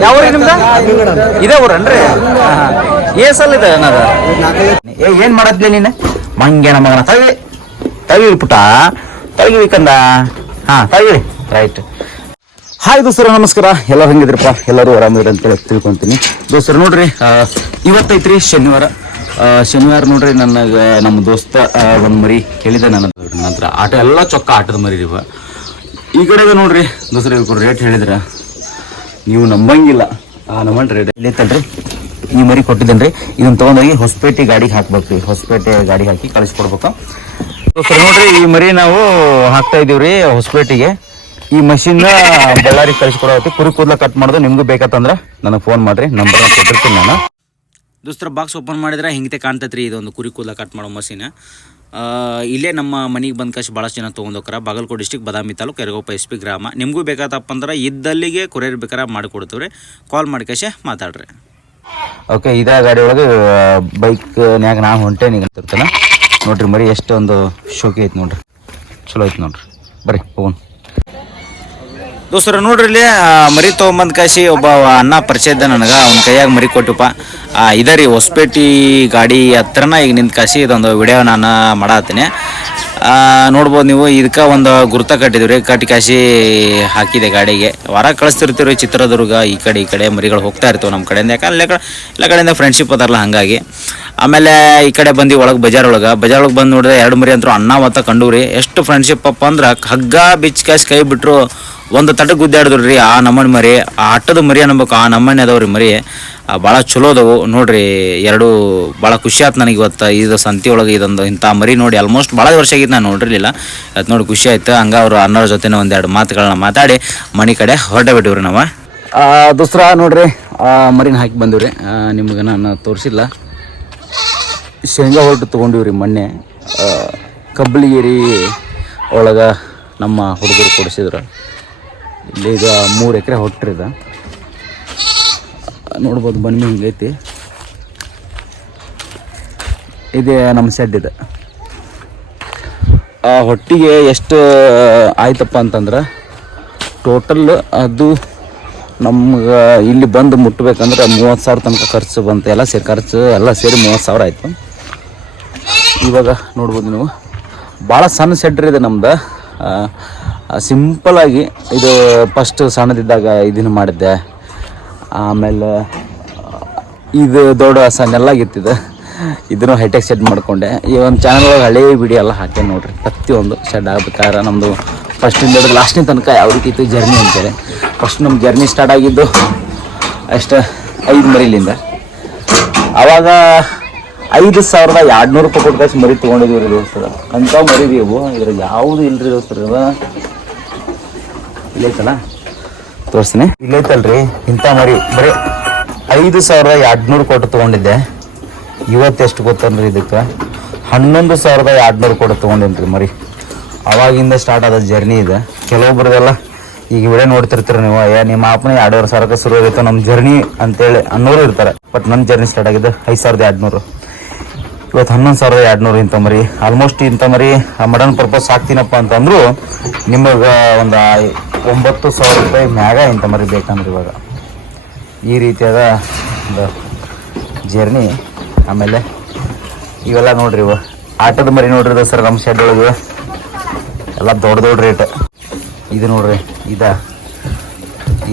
ಯಾವ ಊರಿ ನಿಮ್ದ? ಇದೇ ಊರನ್ರಿ? ಏಸಲ್ ಇದೆ ಅನ್ನದ ಏನ್ ಮಾಡತ್ಲಿ ನೀನು ಮಂಗೇನ ಮಗನ ತಗಿರಿ ಪುಟ ತಗಿಬೇಕಂದ. ಹಾ ತಗಿರಿ ರೈಟ್. ಹಾಯ್ ದೋಸ್ತರು ನಮಸ್ಕಾರ. ಎಲ್ಲರೂ ಹೆಂಗಿದ್ರಪ್ಪ? ಎಲ್ಲರೂ ಆರಾಮಿದ್ರಿ ಅಂತೇಳಿ ತಿಳ್ಕೊತೀನಿ ದೋಸ್ತರು. ನೋಡ್ರಿ ಇವತ್ತೈತ್ರಿ ಶನಿವಾರ. ನೋಡ್ರಿ ನನಗೆ ನಮ್ಮ ದೋಸ್ತ ಒಂದು ಮರಿ ಕೇಳಿದೆ ನನ್ನ ನಂತರ. ಆಟ ಎಲ್ಲ ಚೊಕ್ಕ ಆಟದ ಮರಿ ಇವ. ಈ ಕಡೆಗೆ ನೋಡ್ರಿ ದೋಸ್ತರು ಇವ್ರು ರೇಟ್ ಹೇಳಿದ್ರ ನೀವು ನಂಬಂಗಿಲ್ಲ. ನಮ್ಮನ್ ರೇಟ್ ಇಲ್ಲೈತಲ್ರಿ. ಈ ಮರಿ ಕೊಟ್ಟಿದ್ದೇನ್ರಿ. ಇದನ್ನ ತೊಗೊಂಡೋಗಿ ಹೊಸಪೇಟೆ ಗಾಡಿಗೆ ಹಾಕ್ಬೇಕ್ರಿ. ಹೊಸಪೇಟೆ ಗಾಡಿಗೆ ಹಾಕಿ ಕಳಿಸ್ಕೊಡ್ಬೇಕು ದೋಸ್ತರು. ನೋಡ್ರಿ ಈ ಮರಿ ನಾವು ಹಾಕ್ತಾ ಇದೀವ್ರಿ ಹೊಸಪೇಟೆಗೆ. ಈ ಮಷಿನ್ ಬಳ್ಳಾರಿಗೆ ಕಳಿಸ್ಕೊಡೋತಿ. ಕುರಿ ಕೂದಲ ಕಟ್ ಮಾಡೋದು ನಿಮ್ಗೂ ಬೇಕಂತಂದ್ರೆ ನನಗೆ ಫೋನ್ ಮಾಡ್ರಿ. ನಂಬರ್ ಕೊಟ್ಟಿರ್ತೀನಿ ನಾನು. ದೋಸ್ತರ ಬಾಕ್ಸ್ ಓಪನ್ ಮಾಡಿದ್ರೆ ಹಿಂಗೆ ಕಾಣ್ತೈತ್ರಿ. ಇದೊಂದು ಕುರಿ ಕೂದಲ ಕಟ್ ಮಾಡೋ ಮಷೀನ್. ಇಲ್ಲೇ ನಮ್ಮ ಮನೆಗೆ ಬಂದ ಕಾಶ್ ಭಾಳಷ್ಟು ಜನ ತೊಗೊಂಡೋಗ್ರ. ಬಾಗಲಕೋಟೆ ಡಿಸ್ಟಿಕ್ ಬಾದಾಮಿ ತಾಲೂಕು ಯರಗೋಪ SP ಗ್ರಾಮ. ನಿಮಗೂ ಬೇಕಾದಪ್ಪ ಅಂದ್ರೆ ಇದ್ದಲ್ಲಿಗೆ ಕೊರಿಯರ್ ಬೇಕಾರೆ ಮಾಡಿಕೊಡ್ತೀವ್ರಿ. ಕಾಲ್ ಮಾಡಿ ಕಾಶೆ ಮಾತಾಡ್ರಿ. ಓಕೆ, ಇದೇ ಗಾಡಿ ಒಳಗೆ ಬೈಕ್ನ್ಯಾಗ ನಾ ಹೊಂಟೇನಿ ಅಂತಿರ್ತಾನೆ. ನೋಡ್ರಿ ಮರಿ ಎಷ್ಟೊಂದು ಶೋಕಿ ಐತೆ ನೋಡ್ರಿ. ಚಲೋ ಐತೆ ನೋಡ್ರಿ. ಬರ್ರಿ ಹೋಗೋಣ ದೋಸ್ತರು. ನೋಡ್ರಿ ಇಲ್ಲಿ ಮರಿ ತೊಗೊಂಬಂದು ಕಾಶಿ ಒಬ್ಬ ಅಣ್ಣ ಪರಿಚಯ ಇದ್ದ ನನಗೆ. ಅವ್ನ ಕೈಯಾಗ ಮರಿ ಕೊಟ್ಟುಪ್ಪ. ಇದೇ ರೀ ಹೊಸಪೇಟೆ ಗಾಡಿ ಹತ್ರನ ಈಗ ನಿಂತು ಕಾಶಿ ಇದೊಂದು ವಿಡಿಯೋ ನಾನು ಮಾಡತ್ತೀನಿ. ನೋಡ್ಬೋದು ನೀವು. ಇದಕ್ಕೆ ಒಂದು ಗುರ್ತ ಕಟ್ಟಿದ್ವಿ. ಕಟ್ಟಿ ಕಾಶಿ ಹಾಕಿದೆ ಗಾಡಿಗೆ. ಹೊರ ಕಳಿಸ್ತಿರ್ತೀವಿ ಚಿತ್ರದುರ್ಗ ಈ ಕಡೆ ಮರಿಗಳು ಹೋಗ್ತಾ ಇರ್ತವೆ ನಮ್ಮ ಕಡೆಯಿಂದ. ಯಾಕಂದ್ರೆ ಎಲ್ಲ ಕಡೆಯಿಂದ ಫ್ರೆಂಡ್ಶಿಪ್ ಅದಾರಲ್ಲ ಹಾಗಾಗಿ. ಆಮೇಲೆ ಈ ಕಡೆ ಬಂದು ಒಳಗೆ ಬಜಾರ್ ಒಳಗೆ ಬಂದು ನೋಡಿದ್ರೆ 2 ಮರಿ ಅಂತೂ ಅಣ್ಣ ಮತ್ತ ಕಂಡೂರಿ. ಎಷ್ಟು ಫ್ರೆಂಡ್ಶಿಪ್ ಅಪ್ಪ ಅಂದ್ರೆ ಹಗ್ಗ ಬಿಚ್ಚಿ ಕಾಶಿ ಕೈ ಬಿಟ್ಟರು ಒಂದು ತಟಕ್ಕೆ ಗುದ್ದಾಡಿದ್ರು ರೀ. ಆ ನಮ್ಮನೆ ಮರಿ, ಆ ಆಟದ ಮರಿ ಅನ್ಬೇಕು, ಆ ನಮ್ಮನೆ ಅದಾವ್ರಿ ಮರಿ. ಭಾಳ ಚಲೋ ಅದಾವು ನೋಡ್ರಿ. ಎರಡು ಭಾಳ ಖುಷಿ ಆಯ್ತು ನನಗೆ ಇವತ್ತು. ಇದು ಸಂತೆ ಒಳಗೆ ಇದೊಂದು ಇಂಥ ಮರಿ ನೋಡಿ ಆಲ್ಮೋಸ್ಟ್ ಭಾಳ ವರ್ಷ ಆಗಿತ್ತು ನಾನು ನೋಡಿರಲಿಲ್ಲ. ಅದು ನೋಡಿ ಖುಷಿ ಆಯ್ತು. ಹಂಗೆ ಅವರು ಅನ್ನೋರ ಜೊತೆ ಒಂದೆರಡು ಮಾತುಗಳನ್ನ ಮಾತಾಡಿ ಮನೆ ಕಡೆ ಹೊರಟೆ ಬಿಟ್ಟಿವ್ರಿ ನಾವು. ದೋಸ್ರ ನೋಡ್ರಿ ಮರಿನ ಹಾಕಿ ಬಂದಿವ್ರಿ. ನಿಮ್ಗೆ ನಾನು ತೋರಿಸಿಲ್ಲ. ಶೇಂಗಾ ಹೊರಟು ತೊಗೊಂಡಿವ್ರಿ ಮೊನ್ನೆ. ಕಬ್ಬಲಿಗೇರಿ ಒಳಗೆ ನಮ್ಮ ಹುಡುಗರು ಕೊಡಿಸಿದ್ರು. ಇಲ್ಲಿ ಈಗ 3 ಎಕರೆ ಹೊಟ್ಟಿರಿದ ನೋಡ್ಬೋದು. ಬನ್ನಿ ಹಿಂಗೈತಿ. ಇದೆ ನಮ್ಮ ಶೆಡ್. ಇದೆ ಹೊಟ್ಟಿಗೆ ಎಷ್ಟು ಆಯ್ತಪ್ಪ ಅಂತಂದ್ರೆ ಟೋಟಲ್ ಅದು ನಮ್ಗೆ ಇಲ್ಲಿ ಬಂದು ಮುಟ್ಬೇಕಂದ್ರೆ 30,000 ತನಕ ಖರ್ಚು ಬಂತು. ಎಲ್ಲ ಸೇರಿ ಖರ್ಚು ಎಲ್ಲ ಸೇರಿ 30,000 ಆಯಿತು. ಇವಾಗ ನೋಡ್ಬೋದು ನೀವು. ಭಾಳ ಸಣ್ಣ ಶೆಡ್ರಿ ಇದೆ ನಮ್ದು. ಸಿಂಪಲಾಗಿ ಇದು ಫಸ್ಟ್ ಸಣ್ಣದಿದ್ದಾಗ ಇದನ್ನು ಮಾಡಿದ್ದೆ. ಆಮೇಲೆ ಇದು ದೊಡ್ಡ ಸಣ್ಣೆಲ್ಲಾಗಿತ್ತಿದೆ. ಇದನ್ನು ಹೈಟೆಕ್ ಶೆಡ್ ಮಾಡಿಕೊಂಡೆ. ಈ ಒಂದು ಚಾನಲ್ ಒಳಗೆ ಹಳೇ ವಿಡಿಯೋ ಎಲ್ಲ ಹಾಕಿ ನೋಡ್ರಿ. ಪ್ರತಿಯೊಂದು ಶೆಡ್ ಆಗ್ಬೇಕಾದ್ರೆ ನಮ್ಮದು ಫಸ್ಟಿಂದ ಹಿಡಿದು ಲಾಸ್ಟಿನ ತನಕ ಯಾವ ರೀತಿ ಇತ್ತು ಜರ್ನಿ ಅಂತೇಳಿ. ಫಸ್ಟ್ ನಮ್ಮ ಜರ್ನಿ ಸ್ಟಾರ್ಟ್ ಆಗಿದ್ದು ಅಷ್ಟು 5 ಮರಿಲಿಂದ. ಆವಾಗ 5,200 ರೂಪಾಯಿ ಕೊಟ್ಟು ಕಾಸು ಮರಿ ತೊಗೊಂಡಿದ್ದೀವಿ ರೀ ದೋಸ್ತರು. ಅಂಥ ಮರಿ ಇವು. ಇದ್ರಾಗ ಯಾವುದು ಇಲ್ಲರಿ ದೋಸ್ತರು. ಇಲ್ಲೈತಲ್ಲ ತೋರಿಸ್ತೀನಿ. ಇಲ್ಲೈತಲ್ರಿ ಇಂಥ ಮರಿ ಬರೀ 5,200 ಕೊಟ್ಟು ತೊಗೊಂಡಿದ್ದೆ. ಇವತ್ತೆಷ್ಟು ಗೊತ್ತನ್ರಿ ಇದಕ್ಕೆ 11,200 ಕೊಟ್ಟು ತೊಗೊಂಡೇನ್ರಿ ಮರಿ. ಅವಾಗಿಂದ ಸ್ಟಾರ್ಟ್ ಆದ ಜರ್ನಿ ಇದೆ. ಕೆಲವೊಬ್ರದೆಲ್ಲ ಈಗ ವಿಡಿಯೋ ನೋಡ್ತಿರ್ತೀರಿ ನೀವು. ನಿಮ್ಮ ಅಪ್ಪನ 2,500 ಶುರು ಆಗಿತ್ತು ನಮ್ಮ ಜರ್ನಿ ಅಂತೇಳಿ ಅನ್ನೋರು ಇರ್ತಾರೆ. ಬಟ್ ನನ್ನ ಜರ್ನಿ ಸ್ಟಾರ್ಟ್ ಆಗಿದ್ದು 5,200. ಇವತ್ತು 11,200 ಇಂಥ ಮರಿ. ಆಲ್ಮೋಸ್ಟ್ ಇಂಥ ಮರಿ ಮಡನ್ ಪರ್ಪಸ್ ಹಾಕ್ತೀನಪ್ಪ ಅಂತಂದ್ರು ನಿಮಗೆ ಒಂದು 9,000 ರೂಪಾಯಿ ಮ್ಯಾಗ ಇಂಥ ಮರಿ ಬೇಕಂದ್ರೆ ಇವಾಗ. ಈ ರೀತಿಯಾದ ಒಂದು ಜರ್ನಿ. ಆಮೇಲೆ ಇವೆಲ್ಲ ನೋಡ್ರಿ ಇವು ಆಟದ ಮರಿ ನೋಡ್ರಿ ಸರ್. ನಮ್ಮ ಶೆಡ್ ಒಳಗೆ ಎಲ್ಲ ದೊಡ್ಡ ರೇಟ್. ಇದು ನೋಡ್ರಿ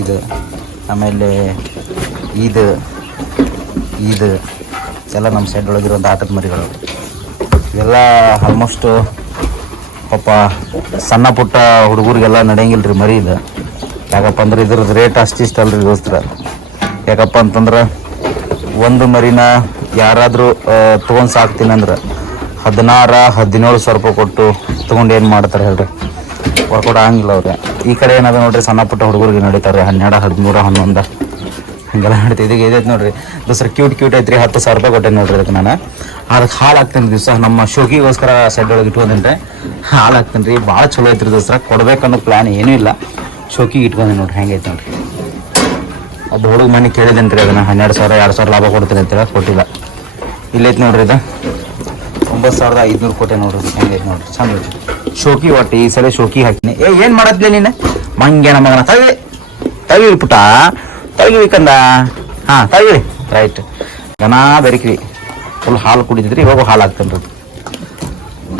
ಇದು ಆಮೇಲೆ ಇದು ಎಲ್ಲ ನಮ್ಮ ಸೈಡ್ ಒಳಗಿರುವಂಥ ಆಟದ ಮರಿಗಳು. ಇವೆಲ್ಲ ಆಲ್ಮೋಸ್ಟ್ ಪಾಪ ಸಣ್ಣ ಪುಟ್ಟ ಹುಡುಗರಿಗೆಲ್ಲ ನಡೆಯಂಗಿಲ್ಲ ರೀ ಮರಿ ಇದು. ಯಾಕಪ್ಪ ಅಂದ್ರೆ ಇದ್ರದ್ದು ರೇಟ್ ಅಷ್ಟಿಷ್ಟು ಅಲ್ರಿ ದೋಸ್ತರ. ಯಾಕಪ್ಪ ಅಂತಂದ್ರೆ ಒಂದು ಮರಿನ ಯಾರಾದರೂ ತೊಗೊಂಡು ಸಾಕ್ತೀನಂದ್ರೆ 16,000-17,000 ರೂಪಾಯಿ ಕೊಟ್ಟು ತೊಗೊಂಡು ಏನು ಮಾಡ್ತಾರೆ ಹೇಳ್ರಿ. ವರ್ಕೌಟ್ ಆಗಂಗಿಲ್ಲ ಅವ್ರೆ. ಈ ಕಡೆ ಏನಾದ್ರು ನೋಡ್ರಿ ಸಣ್ಣ ಪುಟ್ಟ ಹುಡುಗರಿಗೆ ನಡೀತಾರೆ 12, 13, 11 ಹಂಗೆಲ್ಲ ನಡೀತೀವಿ. ಇದಕ್ಕೆ ಇದೈತೆ ನೋಡ್ರಿ ದೋಸ್ರ. ಕ್ಯೂಟ್ ಐತ್ರಿ. 10,000 ರೂಪಾಯಿ ಕೊಟ್ಟೆ ನೋಡ್ರಿ ಅದಕ್ಕೆ. ನಾನು ಅದಕ್ಕೆ ಹಾಲು ಹಾಕ್ತೇನೆ ದಿವಸ. ನಮ್ಮ ಶೋಕಿಗೋಸ್ಕರ ಸೆಡ್ ಒಳಗೆ ಇಟ್ಕೊಂಡ್ರೆ ಹಾಲು ಹಾಕ್ತೇನೆ ರೀ. ಭಾಳ ಚಲೋ ಐತ್ರಿ ದೋಸ್ರ. ಕೊಡ್ಬೇಕನ್ನೋ ಪ್ಲ್ಯಾನ್ ಏನೂ ಇಲ್ಲ. ಶೋಕಿಗೆ ಇಟ್ಕೊಂಡೆ ನೋಡ್ರಿ ಹೆಂಗೈತೆ ನೋಡ್ರಿ. ಅದು ಹುಡುಗ ಮನೆ ಕೇಳಿದ್ದೇನೆ ರೀ ಅದನ್ನು 12,000 2,000 ಲಾಭ ಕೊಡ್ತೀನಿ ಅಂತೇಳಿ ಕೊಟ್ಟಿಲ್ಲ. ಇಲ್ಲೈತೆ ನೋಡ್ರಿ ಇದು 9,500 ಕೊಟ್ಟೆ ನೋಡ್ರಿ. ಹೆಂಗೈತೆ ನೋಡ್ರಿ. ಚಂದ ಐತಿ ಶೋಕಿ. ಒಟ್ಟು ಈ ಸಲ ಶೋಕಿ ಹಾಕಿನಿ. ಏನು ಮಾಡತ್ಲೇ ನೀನು ಮಂಗೇನ ಮಗನ ತಗಿ ಪುಟ ತೊಳಗಿಬೇಕಂದ ಹಾಂ ತೊಳಗಿರಿ ರೈಟ್ ಗನ ಬೆರಿಕ್ರಿ ಫುಲ್ ಹಾಲು ಕುಡಿದಿದ್ರಿ ಇವಾಗ ಹಾಲು ಹಾಕ್ತೇನೆ ರೀ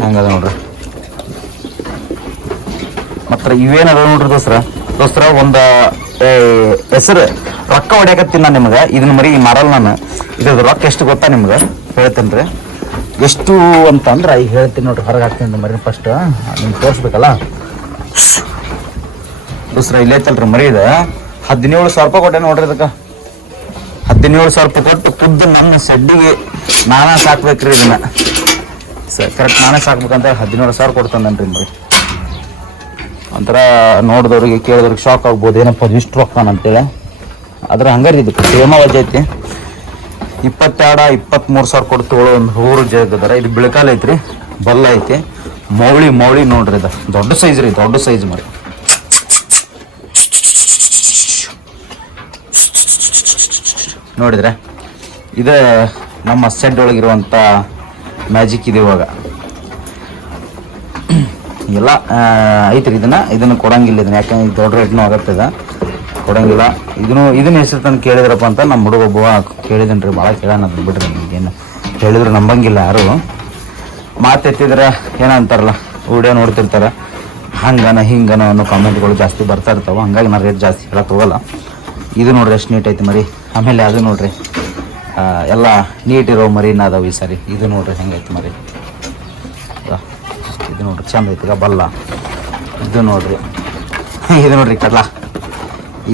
ಹಂಗದ ನೋಡ್ರಿ ಮಾತ್ರ ಇವೇನದ ನೋಡ್ರಿ ದೋಸ್ತರ ಒಂದು ಹೆಸರು ರೊಕ್ಕ ಹೊಡ್ಯಾಕತ್ತೀನಿ ನಾನು ನಿಮ್ಗೆ ಇದನ್ನ ಮರಿ ಮಾರಲ್ಲ ನಾನು ಇದ್ರದ್ದು ರೊಕ್ಕ ಎಷ್ಟು ಗೊತ್ತಾ ನಿಮ್ಗೆ ಹೇಳ್ತೇನೆ ರೀ ಎಷ್ಟು ಅಂತಂದ್ರೆ ಈಗ ಹೇಳ್ತೀನಿ ನೋಡ್ರಿ ಹೊರಗೆ ಹಾಕ್ತೀನಿ ಮರಿ ಫಸ್ಟ್ ನಿಮ್ಗೆ ತೋರಿಸ್ಬೇಕಲ್ಲ ದೋಸ್ರ ಇಲ್ಲೇ ಐತಲ್ರಿ ಮರಿ ಇದು 17,000 ರೂಪಾಯಿ ಕೊಟ್ಟೆ ನೋಡ್ರಿ ಅದಕ್ಕೆ 17,000 ರೂಪಾಯಿ ಕೊಟ್ಟು ಖುದ್ದು ನನ್ನ ಸೆಡ್ಡಿಗೆ ನಾನೇ ಸಾಕ್ಬೇಕ್ರಿ ಇದನ್ನ ಕರೆಕ್ಟ್ ನಾನೇ ಸಾಕ್ಬೇಕಂತ 17,000 ಕೊಡ್ತಾನನ್ರಿ ಮರಿ ಒಂಥರ ನೋಡಿದವ್ರಿಗೆ ಕೇಳಿದವ್ರಿಗೆ ಶಾಕ್ ಆಗ್ಬೋದು ಏನಪ್ಪ ಇಷ್ಟು ರೊಕ್ಕ ಅಂತೇಳಿ ಅದ್ರ ಹಂಗಾರಿ ಇದಕ್ಕೆ ಸೇಮ ವಜೆ ಐತಿ 22-23 ಕೊಟ್ಟು ತಗೊಳ್ಳೋ ಒಂದು ಊರು ಜಗದಾರ ಇದು ಬಿಳಕಾಲ ಐತ್ರಿ ಬಲ್ಲ ಐತಿ ಮೌಳಿ ನೋಡ್ರಿ ಇದು ದೊಡ್ಡ ಸೈಜ್ ರೀ ದೊಡ್ಡ ಸೈಜ್ ಮರಿ ನೋಡಿದ್ರೆ ಇದು ನಮ್ಮ ಸೆಡ್ ಒಳಗಿರುವಂಥ ಮ್ಯಾಜಿಕ್ ಇದೆ ಇವಾಗ ಎಲ್ಲ ಐತ್ರಿ ಇದನ್ನು ಕೊಡಂಗಿಲ್ಲ ಇದನ್ನ ಯಾಕಂದ್ರೆ ದೊಡ್ಡ ರೇಟ್ನೂ ಆಗತ್ತದ ಕೊಡಂಗಿಲ್ಲ ಇದನ್ನ ಹೆಸರು ತಂದು ಕೇಳಿದ್ರಪ್ಪ ಅಂತ ನಮ್ಮ ಹುಡುಗ ಒಬ್ಬ ಕೇಳಿದನ್ರಿ ರೀ ಭಾಳ ಕೇಳೋಣ ಬಿಡ್ರಿ ಏನು ಹೇಳಿದ್ರು ನಂಬಂಗಿಲ್ಲ ಯಾರು ಮಾತೆತ್ತಿದ್ರೆ ಏನಂತಾರಲ್ಲ ವಿಡಿಯೋ ನೋಡ್ತಿರ್ತಾರೆ ಹಂಗನ ಹಿಂಗನ ಅನ್ನೋ ಕಾಮೆಂಟ್ಗಳು ಜಾಸ್ತಿ ಬರ್ತಾ ಇರ್ತಾವೆ ಹಂಗಾಗಿ ನಾನು ರೇಟ್ ಜಾಸ್ತಿ ಹೇಳಕ್ಕೆ ಹೋಗಲ್ಲ ಇದು ನೋಡ್ರಿ ಎಷ್ಟು ನೀಟ್ ಐತಿ ಮರಿ ಆಮೇಲೆ ಅದು ನೋಡ್ರಿ ಎಲ್ಲ ನೀಟ್ ಇರೋ ಮರಿನ ಅದಾವ ಈ ಸಾರಿ ಇದು ನೋಡ್ರಿ ಹೆಂಗೈತಿ ಮರಿ ಇದು ನೋಡ್ರಿ ಚಂದ ಐತಿ ಬಲ್ಲ ಇದು ನೋಡ್ರಿ ಕಡ್ಲ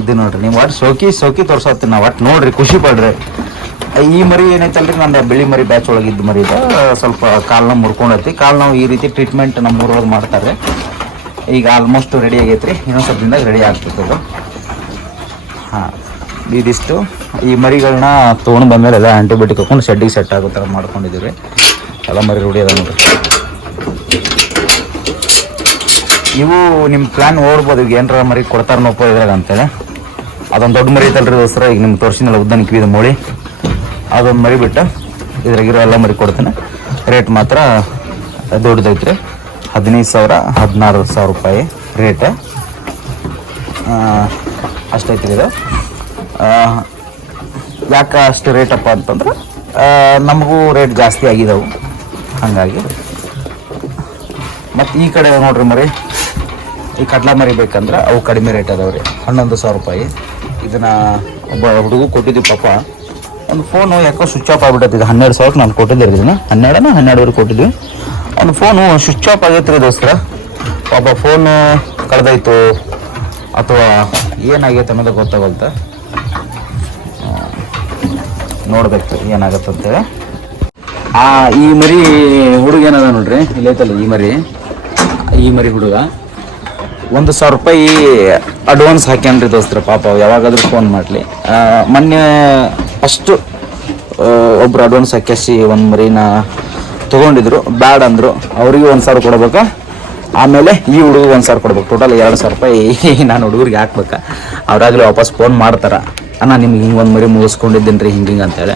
ಇದು ನೋಡ್ರಿ ನೀವು ಒಟ್ಟು ಸೋಕಿ ತೋರ್ಸತ್ತೀನಿ ನಾವು ಒಟ್ಟು ನೋಡ್ರಿ ಖುಷಿ ಪಡ್ರಿ ಈ ಮರಿ ಏನೈತಲ್ರಿ ನಂದು ಬಿಳಿ ಮರಿ ಬ್ಯಾಚ್ ಒಳಗಿದ್ದು ಮರಿ ಇದು ಸ್ವಲ್ಪ ಕಾಲ್ನ ಮುರ್ಕೊಂಡೈತಿ ಕಾಲು ನಾವು ಈ ರೀತಿ ಟ್ರೀಟ್ಮೆಂಟ್ ನಮ್ಮ ಊರೊಳಗೆ ಮಾಡ್ತಾರೆ ಈಗ ಆಲ್ಮೋಸ್ಟ್ ರೆಡಿ ಆಗೈತ್ರಿ ಇನ್ನೊಂದು ಸ್ವಲ್ಪ ದಿನದಾಗ ರೆಡಿ ಆಗ್ತಿರ್ತದೆ ಹಾಂ ಇದಿಷ್ಟು ಈ ಮರಿಗಳನ್ನ ತೊಗೊಂಡು ಬಂದಮೇಲೆ ಎಲ್ಲ ಆಂಟಿಬಯೋಟಿಕ್ ಹಾಕೊಂಡು ಶೆಡ್ಡಿಗೆ ಸೆಟ್ ಆಗೋ ಥರ ಮಾಡ್ಕೊಂಡಿದ್ದೀವಿ ಎಲ್ಲ ಮರಿ ರೂಢಿ ಅದ ನೋಡ್ರಿ ಇವು ನಿಮ್ಮ ಪ್ಲ್ಯಾನ್ ಓಡ್ಬೋದು ಈಗ ಏನಾರ ಮರಿ ಕೊಡ್ತಾರನಪ್ಪ ಇದ್ರಾಗ ಅಂತೇಳಿ ಅದೊಂದು ದೊಡ್ಡ ಮರಿ ಐತಲ್ರಿ ದೋಸ್ತರ ಈಗ ನಿಮ್ಗೆ ತೋರಿಸಿನಲ್ಲ ಉದ್ದನಿಗೆ ಇದು ಮೋಳಿ ಅದೊಂದು ಮರಿ ಬಿಟ್ಟು ಇದ್ರಾಗಿರೋ ಎಲ್ಲ ಮರಿ ಕೊಡ್ತೇನೆ ರೇಟ್ ಮಾತ್ರ ದೊಡ್ಡದೈತ್ರಿ 15,000-16,000 ರೂಪಾಯಿ ರೇಟ್ ಅಷ್ಟೈತ್ರಿ ಇದು ಯಾಕೆ ಅಷ್ಟು ರೇಟಪ್ಪ ಅಂತಂದ್ರೆ ನಮಗೂ ರೇಟ್ ಜಾಸ್ತಿ ಆಗಿದಾವು ಹಾಗಾಗಿ ಮತ್ತು ಈ ಕಡೆ ನೋಡ್ರಿ ಮರಿ ಈ ಕಡ್ಲ ಮರಿ ಬೇಕಂದ್ರೆ ಅವು ಕಡಿಮೆ ರೇಟ್ ಅದಾವ್ರಿ 11,000 ರೂಪಾಯಿ ಇದನ್ನು ಒಬ್ಬ ಹುಡುಗ ಕೊಟ್ಟಿದ್ವಿ ಪಾಪ ಒಂದು ಫೋನು ಯಾಕೋ ಸ್ವಿಚ್ ಆಫ್ ಆಗಿಬಿಟ್ಟೈತಿ 12,000 ನಾನು ಕೊಟ್ಟಿದ್ದೆ ರೀ ಇದನ್ನು 12 ಕೊಟ್ಟಿದ್ವಿ ಒಂದು ಫೋನು ಸ್ವಿಚ್ ಆಫ್ ಆಗೈತೆ ರೀ ದೋಸ್ತರ ಪಾಪ ಫೋನು ಕಳೆದೈತು ಅಥವಾ ಏನಾಗೈತೆ ಅನ್ನೋದು ಗೊತ್ತಾಗಲ್ತ ನೋಡ್ಬೇಕು ಏನಾಗತ್ತೆ ಅಂತೇಳಿ ಈ ಮರಿ ಹುಡುಗ ಏನದ ನೋಡ್ರಿ ಇಲ್ಲೈತಲ್ಲ ಈ ಮರಿ ಹುಡುಗ 1,000 ರೂಪಾಯಿ ಅಡ್ವಾನ್ಸ್ ಹಾಕ್ಯಾನ್ರಿ ದೋಸ್ತರ ಪಾಪ ಯಾವಾಗಾದ್ರೂ ಫೋನ್ ಮಾಡಲಿ ಮೊನ್ನೆ ಫಸ್ಟು ಒಬ್ರು ಅಡ್ವಾನ್ಸ್ ಹಾಕ್ಯಾಸಿ ಒಂದು ಮರಿನ ತೊಗೊಂಡಿದ್ರು ಬ್ಯಾಡ್ ಅಂದರು ಅವ್ರಿಗೆ 1,000 ಕೊಡ್ಬೇಕು ಆಮೇಲೆ ಈ ಹುಡುಗ 1,000 ಕೊಡ್ಬೇಕು ಟೋಟಲ್ 2,000 ರೂಪಾಯಿ ನಾನು ಹುಡುಗರಿಗೆ ಹಾಕ್ಬೇಕು ಅವ್ರಾಗಲೇ ವಾಪಸ್ ಫೋನ್ ಮಾಡ್ತಾರೆ ಅಣ್ಣ ನಿಮ್ಗೆ ಹಿಂಗೆ ಒಂದು ಮರಿ ಮುಗಿಸ್ಕೊಂಡಿದ್ದೀನಿ ರೀ ಹಿಂಗೆ ಅಂತೇಳಿ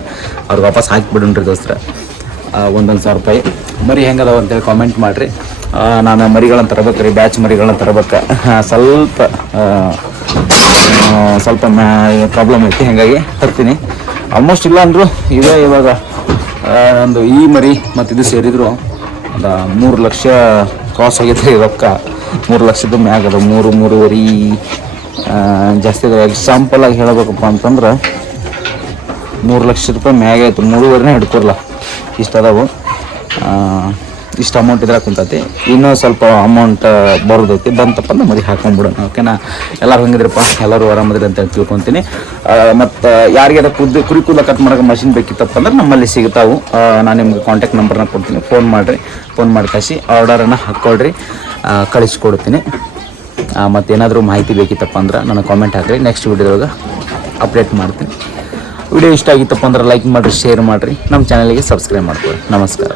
ಅವ್ರಿಗೆ ವಾಪಸ್ ಹಾಕಿಬಿಡೋಣ್ರಿ ದೋಸ್ತರ 1,000 ರೂಪಾಯಿ ಮರಿ ಹೆಂಗದಾವ ಅಂತೇಳಿ ಕಾಮೆಂಟ್ ಮಾಡಿರಿ ನಾನು ಮರಿಗಳನ್ನ ತರಬೇಕು ರೀ ಬ್ಯಾಚ್ ಮರಿಗಳನ್ನ ತರಬೇಕು ಸ್ವಲ್ಪ ಪ್ರಾಬ್ಲಮ್ ಐತಿ ಹಾಗಾಗಿ ತರ್ತೀನಿ ಆಲ್ಮೋಸ್ಟ್ ಇಲ್ಲ ಅಂದರು ಇದೆ ಇವಾಗ ಒಂದು ಈ ಮರಿ ಮತ್ತು ಇದು ಸೇರಿದ್ರು ಒಂದು 3 ಲಕ್ಷ ಕ್ರಾಸ್ ಆಗೈತೆ ರೊಕ್ಕ 3 ಲಕ್ಷದ ಮ್ಯಾಗ ಅದ 3-3.5 ಜಾಸ್ತಿ ಅದ ಎಕ್ಸಾಂಪಲ್ ಆಗಿ ಹೇಳಬೇಕಪ್ಪ ಅಂತಂದ್ರೆ 3 ಲಕ್ಷ ರೂಪಾಯಿ ಮ್ಯಾಗ ಆಯ್ತು 3.5 ಹಿಡ್ಕೊರ್ಲ ಇಷ್ಟು ಅದಾವು ಇಷ್ಟು ಅಮೌಂಟ್ ಇದ್ರಾಗ ಕುಂತೈತಿ ಇನ್ನೂ ಸ್ವಲ್ಪ ಅಮೌಂಟ್ ಬರೋದೈತಿ ಬಂತಪ್ಪ ಅಂದ್ರೆ ಮರಿ ಹಾಕೊಂಡ್ಬಿಡೋಣ ಓಕೆನಾ ಎಲ್ಲರೂ ಹಂಗಿದ್ರಪ್ಪ ಎಲ್ಲರೂ ಆರಾಮದ್ರಿ ಅಂತ ತಿಳ್ಕೊತೀನಿ ಮತ್ತು ಯಾರಿಗೆ ಅದು ಕುರಿ ಕೂದಲ ಕಟ್ ಮಾಡೋಕೆ ಮಷಿನ್ ಬೇಕಿತ್ತಪ್ಪ ಅಂದ್ರೆ ನಮ್ಮಲ್ಲಿ ಸಿಗ್ತಾವು ನಾನು ನಿಮ್ಗೆ ಕಾಂಟ್ಯಾಕ್ಟ್ ನಂಬರ್ನ ಕೊಡ್ತೀನಿ ಫೋನ್ ಮಾಡಿ ಕಳಿಸಿ ಆರ್ಡರನ್ನು ಹಾಕ್ಕೊಳ್ರಿ ಕಳಿಸ್ಕೊಡ್ತೀನಿ ಮತ್ತು ಏನಾದರೂ ಮಾಹಿತಿ ಬೇಕಿತ್ತಪ್ಪ ಅಂದ್ರೆ ನನಗೆ ಕಾಮೆಂಟ್ ಹಾಕಿರಿ ನೆಕ್ಸ್ಟ್ ವೀಡಿಯೋದಾಗ ಅಪ್ಡೇಟ್ ಮಾಡ್ತೀನಿ ವಿಡಿಯೋ ಇಷ್ಟ ಆಗಿತ್ತಪ್ಪ ಅಂದ್ರೆ ಲೈಕ್ ಮಾಡಿರಿ ಶೇರ್ ಮಾಡಿರಿ ನಮ್ಮ ಚಾನಲ್ಗೆ ಸಬ್ಸ್ಕ್ರೈಬ್ ಮಾಡ್ಕೊಳ್ಳಿ ನಮಸ್ಕಾರ